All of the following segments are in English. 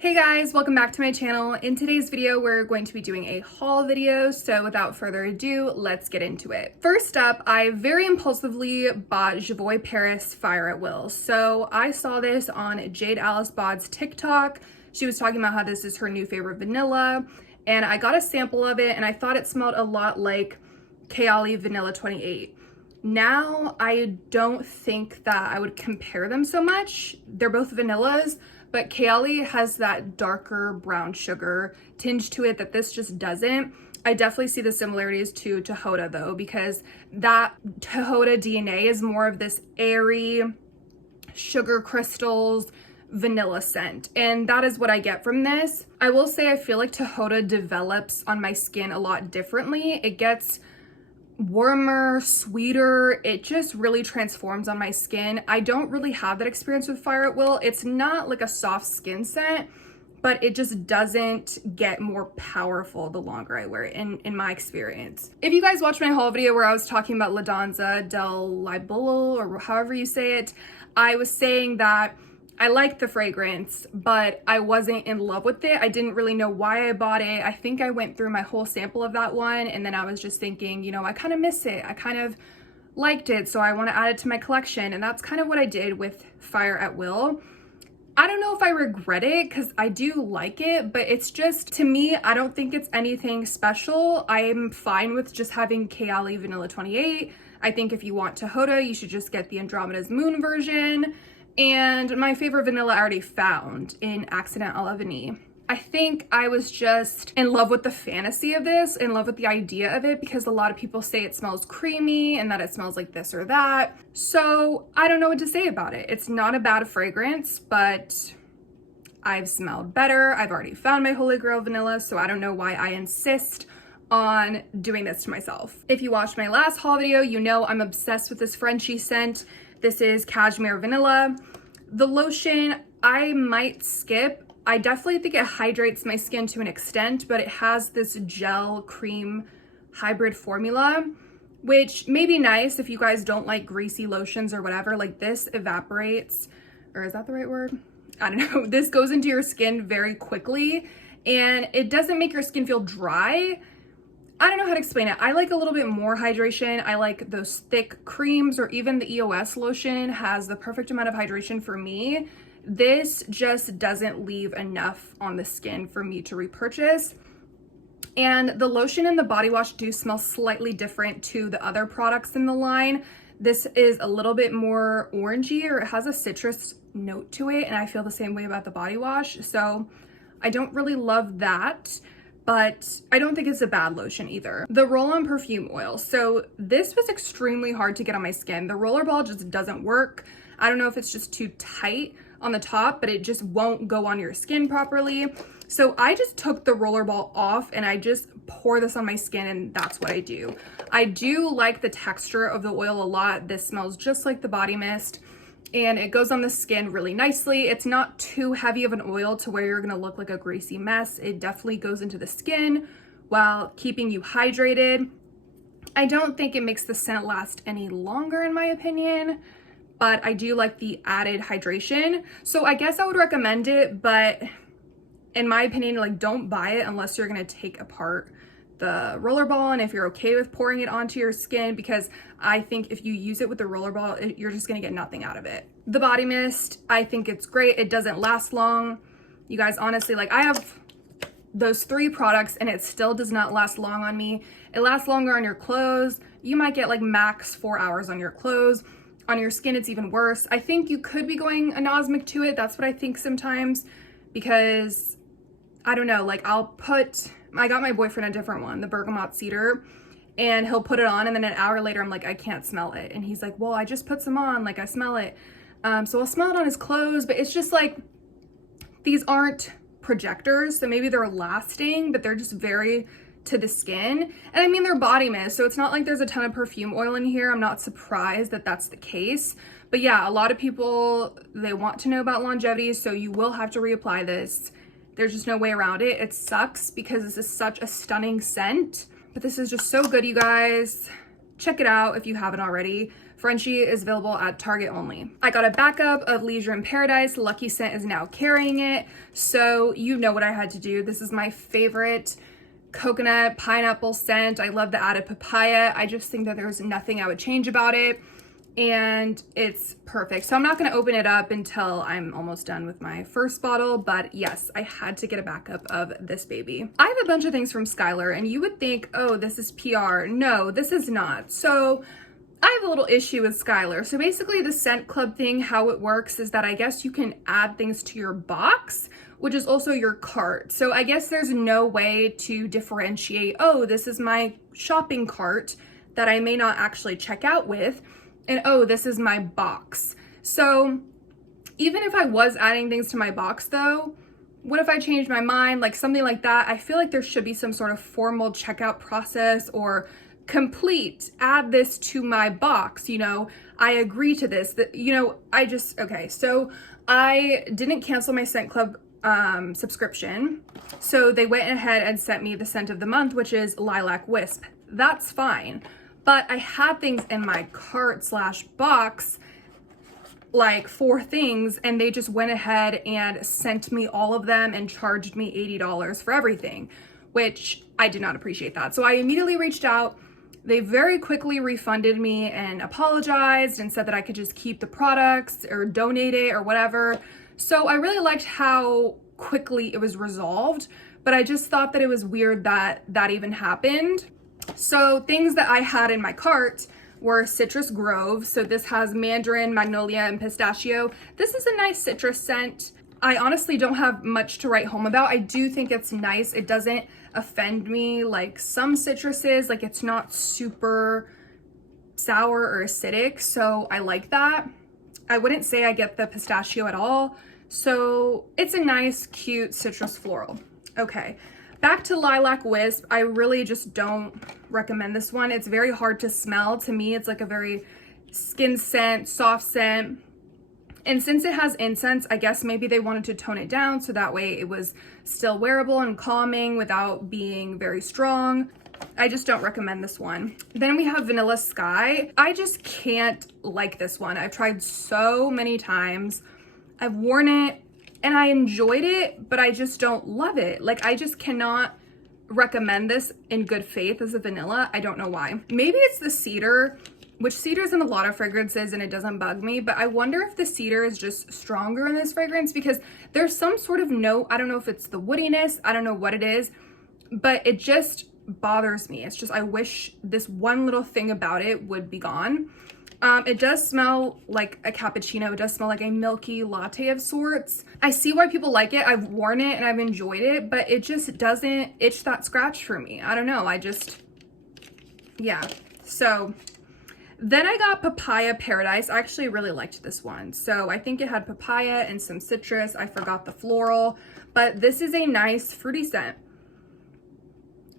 Hey guys, welcome back to my channel. In today's video, we're going to be doing a haul video, so without further ado, let's get into it. First up, I very impulsively bought Jovoy Paris Fire at Will. So I saw this on Jade Alice Bod's TikTok. She was talking about how this is her new favorite vanilla, and I got a sample of it, and I thought it smelled a lot like Kayali Vanilla 28. Now, I don't think that I would compare them so much. They're both vanillas, but Kayali has that darker brown sugar tinge to it that this just doesn't. I definitely see the similarities to Tahoda though, because that Tahoda DNA is more of this airy sugar crystals vanilla scent, and that is what I get from this. I will say I feel like Tahoda develops on my skin a lot differently. It gets warmer, sweeter. It just really transforms on my skin. I don't really have that experience with Fire at Will. It's not like a soft skin scent, but it just doesn't get more powerful the longer I wear it in my experience. If you guys watched my haul video where I was talking about La Danza del Libello, or however you say it, I was saying that I liked the fragrance, but I wasn't in love with it. I didn't really know why I bought it. I think I went through my whole sample of that one, and then I was just thinking, you know, I kind of miss it. I kind of liked it, so I want to add it to my collection, and that's kind of what I did with Fire at Will. I don't know if I regret it, because I do like it, but it's just, to me, I don't think it's anything special. I'm fine with just having Kayali Vanilla 28. I think if you want Tahoda, you should just get the Andromeda's Moon version. And my favorite vanilla I already found in Accident à la Vanille. I think I was just in love with the fantasy of this, in love with the idea of it, because a lot of people say it smells creamy and that it smells like this or that. So I don't know what to say about it. It's not a bad fragrance, but I've smelled better. I've already found my Holy Grail vanilla, so I don't know why I insist on doing this to myself. If you watched my last haul video, you know I'm obsessed with this frenshe scent. This is Cashmere Vanilla. The lotion, I might skip. I definitely think it hydrates my skin to an extent, but it has this gel cream hybrid formula, which may be nice if you guys don't like greasy lotions or whatever. Like, this evaporates, or is that the right word? I don't know. This goes into your skin very quickly, and it doesn't make your skin feel dry. I don't know how to explain it. I like a little bit more hydration. I like those thick creams, or even the EOS lotion has the perfect amount of hydration for me. This just doesn't leave enough on the skin for me to repurchase. And the lotion and the body wash do smell slightly different to the other products in the line. This is a little bit more orangey, or it has a citrus note to it, and I feel the same way about the body wash. So I don't really love that, but I don't think it's a bad lotion either. The roll-on perfume oil. So this was extremely hard to get on my skin. The roller ball just doesn't work. I don't know if it's just too tight on the top, but it just won't go on your skin properly. So I just took the roller ball off and I just pour this on my skin, and that's what I do. I do like the texture of the oil a lot. This smells just like the body mist, and it goes on the skin really nicely. It's not too heavy of an oil to where you're gonna look like a greasy mess. It definitely goes into the skin while keeping you hydrated. I don't think it makes the scent last any longer, in my opinion, but I do like the added hydration. So I guess I would recommend it, but in my opinion, like, don't buy it unless you're gonna take apart the roller ball and if you're okay with pouring it onto your skin, because I think if you use it with the roller ball, you're just gonna get nothing out of it. The body mist, I think it's great. It doesn't last long. You guys, honestly, like, I have those 3 products and it still does not last long on me. It lasts longer on your clothes. You might get like max 4 hours on your clothes. On your skin, it's even worse. I think you could be going anosmic to it. That's what I think sometimes, because I don't know, like, I got my boyfriend a different one, the bergamot cedar, and he'll put it on, and then an hour later I'm like, I can't smell it. And he's like, well, I just put some on, like, I smell it. So I'll smell it on his clothes, but it's just like, these aren't projectors, so maybe they're lasting, but they're just very to the skin. And I mean, they're body mist, so it's not like there's a ton of perfume oil in here. I'm not surprised that that's the case. But yeah, a lot of people, they want to know about longevity, so you will have to reapply this. There's just no way around it. It sucks because this is such a stunning scent, but this is just so good, you guys. Check it out if you haven't already. Frenshe is available at Target only. I got a backup of Leisure in Paradise. Lucky Scent is now carrying it, so you know what I had to do. This is my favorite coconut pineapple scent. I love the added papaya. I just think that there's nothing I would change about it, and it's perfect. So I'm not going to open it up until I'm almost done with my first bottle, but yes, I had to get a backup of this baby. I have a bunch of things from Skylar, and you would think, oh, this is PR. No, this is not. So I have a little issue with Skylar. So basically the scent club thing, how it works is that I guess you can add things to your box, which is also your cart. So I guess there's no way to differentiate, oh, this is my shopping cart that I may not actually check out with, and oh, this is my box. So even if I was adding things to my box though, what if I changed my mind, like something like that? I feel like there should be some sort of formal checkout process, or complete, add this to my box, you know, I agree to this, that, you know, okay, so I didn't cancel my Scent Club subscription, so they went ahead and sent me the scent of the month, which is lilac whisp. That's fine, but I had things in my cart slash box, like 4 things, and they just went ahead and sent me all of them and charged me $80 for everything, which I did not appreciate that. So I immediately reached out. They very quickly refunded me and apologized and said that I could just keep the products or donate it or whatever. So I really liked how quickly it was resolved, but I just thought that it was weird that that even happened. So things that I had in my cart were Citrus Grove. So this has mandarin, magnolia, and pistachio. This is a nice citrus scent. I honestly don't have much to write home about. I do think it's nice. It doesn't offend me like some citruses. Like, it's not super sour or acidic, so I like that. I wouldn't say I get the pistachio at all. So it's a nice, cute citrus floral. Okay, back to Lilac Wisp. I really just don't recommend this one. It's very hard to smell. To me, it's like a very skin scent, soft scent. And since it has incense, I guess maybe they wanted to tone it down so that way it was still wearable and calming without being very strong. I just don't recommend this one. Then we have Vanilla Sky. I just can't like this one. I've tried so many times. I've worn it and I enjoyed it, but I just don't love it. Like, I just cannot recommend this in good faith as a vanilla. I don't know why. Maybe it's the cedar, which cedar's in a lot of fragrances and it doesn't bug me, but I wonder if the cedar is just stronger in this fragrance because there's some sort of note. I don't know if it's the woodiness, I don't know what it is, but it just bothers me. It's just, I wish this one little thing about it would be gone. It does smell like a cappuccino. It does smell like a milky latte of sorts. I see why people like it. I've worn it and I've enjoyed it, but it just doesn't itch that scratch for me. I don't know. Yeah. So then I got Papaya Paradise. I actually really liked this one. So I think it had papaya and some citrus. I forgot the floral, but this is a nice fruity scent.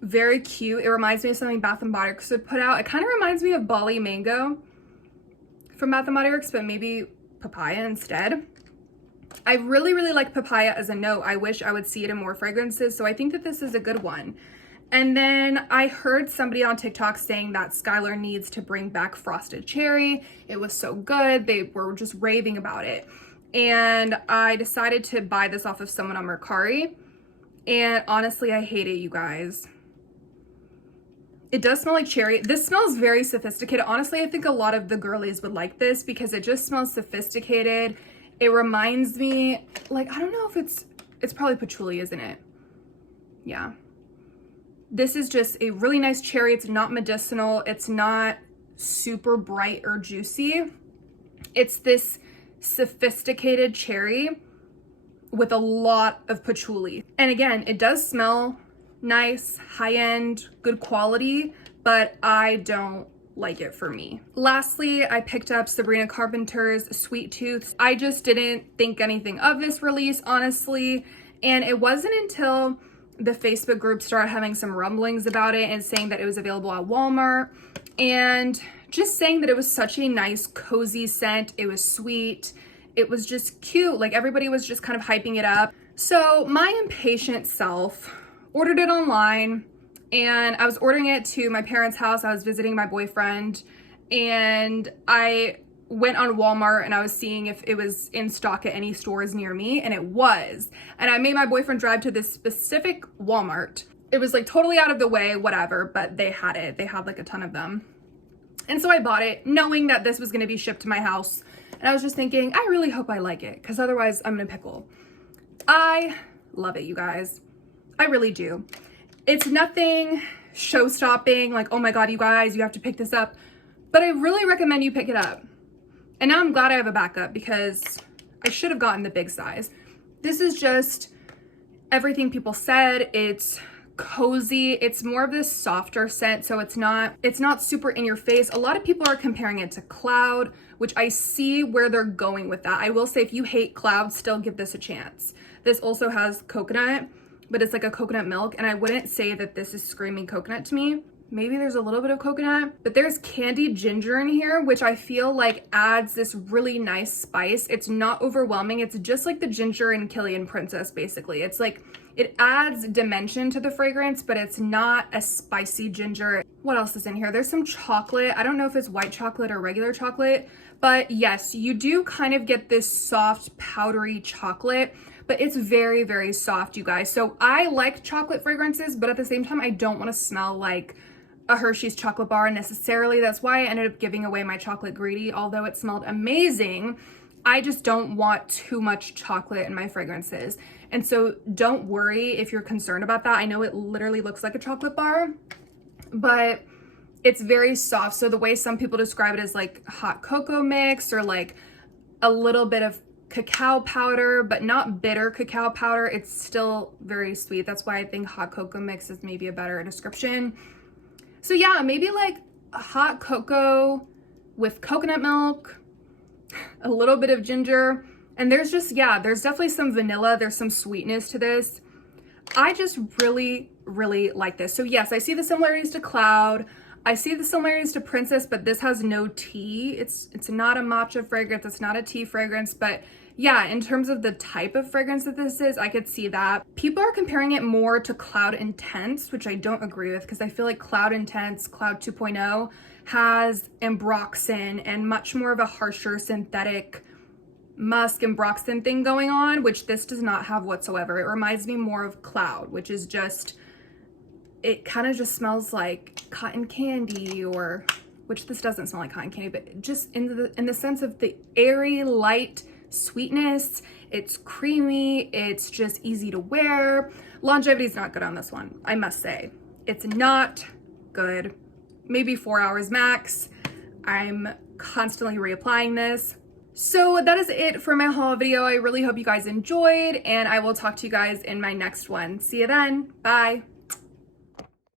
Very cute. It reminds me of something Bath & Body Works would put out. It kind of reminds me of Bali Mango from Bath & Body Works, but maybe papaya instead. I really, really like papaya as a note. I wish I would see it in more fragrances, so I think that this is a good one. And then I heard somebody on TikTok saying that Skylar needs to bring back Frosted Cherry. It was so good. They were just raving about it. And I decided to buy this off of someone on Mercari. And honestly, I hate it, you guys. It does smell like cherry. This smells very sophisticated. Honestly, I think a lot of the girlies would like this because it just smells sophisticated. It reminds me, like, I don't know if it's probably patchouli, isn't it? Yeah. This is just a really nice cherry. It's not medicinal. It's not super bright or juicy. It's this sophisticated cherry with a lot of patchouli. And again, it does smell nice, high-end, good quality, but I don't like it for me. Lastly, I picked up Sabrina Carpenter's Sweet Tooth. I just didn't think anything of this release, honestly, and it wasn't until the Facebook group started having some rumblings about it and saying that it was available at Walmart and just saying that it was such a nice, cozy scent. It was sweet. It was just cute. Like, everybody was just kind of hyping it up. So my impatient self ordered it online, and I was ordering it to my parents' house. I was visiting my boyfriend, and I went on Walmart and I was seeing if it was in stock at any stores near me, and it was. And I made my boyfriend drive to this specific Walmart. It was like totally out of the way, whatever, but they had it. They had like a ton of them. And so I bought it knowing that this was gonna be shipped to my house. And I was just thinking, I really hope I like it, because otherwise I'm in a pickle. I love it, you guys. I really do. It's nothing show-stopping, like, oh my God, you guys, you have to pick this up. But I really recommend you pick it up. And now I'm glad I have a backup, because I should have gotten the big size. This is just everything people said. It's cozy. It's more of this softer scent, so it's not super in your face. A lot of people are comparing it to Cloud, which I see where they're going with that. I will say, if you hate Cloud, still give this a chance. This also has coconut, but it's like a coconut milk, and I wouldn't say that this is screaming coconut to me. Maybe there's a little bit of coconut, but there's candied ginger in here, which I feel like adds this really nice spice. It's not overwhelming. It's just like the ginger in Killian Princess, basically. It's like, it adds dimension to the fragrance, but it's not a spicy ginger. What else is in here? There's some chocolate. I don't know if it's white chocolate or regular chocolate, but yes, you do kind of get this soft, powdery chocolate, but it's very, very soft, you guys. So I like chocolate fragrances, but at the same time, I don't want to smell like a Hershey's chocolate bar necessarily. That's why I ended up giving away my chocolate greedy, although it smelled amazing. I just don't want too much chocolate in my fragrances. And so don't worry if you're concerned about that. I know it literally looks like a chocolate bar, but it's very soft. So the way some people describe it is like hot cocoa mix, or like a little bit of cacao powder, but not bitter cacao powder. It's still very sweet. That's why I think hot cocoa mix is maybe a better description. So yeah, maybe like a hot cocoa with coconut milk, a little bit of ginger, and there's just, yeah, there's definitely some vanilla. There's some sweetness to this. I just really, really like this. So yes, I see the similarities to Cloud. I see the similarities to Princess, but this has no tea. It's not a matcha fragrance. It's not a tea fragrance, but yeah, in terms of the type of fragrance that this is, I could see that. People are comparing it more to Cloud Intense, which I don't agree with, because I feel like Cloud Intense, Cloud 2.0, has ambroxan and much more of a harsher synthetic musk ambroxan thing going on, which this does not have whatsoever. It reminds me more of Cloud, which is just, it kind of just smells like cotton candy, or, which this doesn't smell like cotton candy, but just in the sense of the airy, light sweetness. It's creamy. It's just easy to wear. Longevity is not good on this one, I must say. It's not good. Maybe 4 hours max. I'm constantly reapplying this. So that is it for my haul video. I really hope you guys enjoyed, and I will talk to you guys in my next one. See you then. Bye.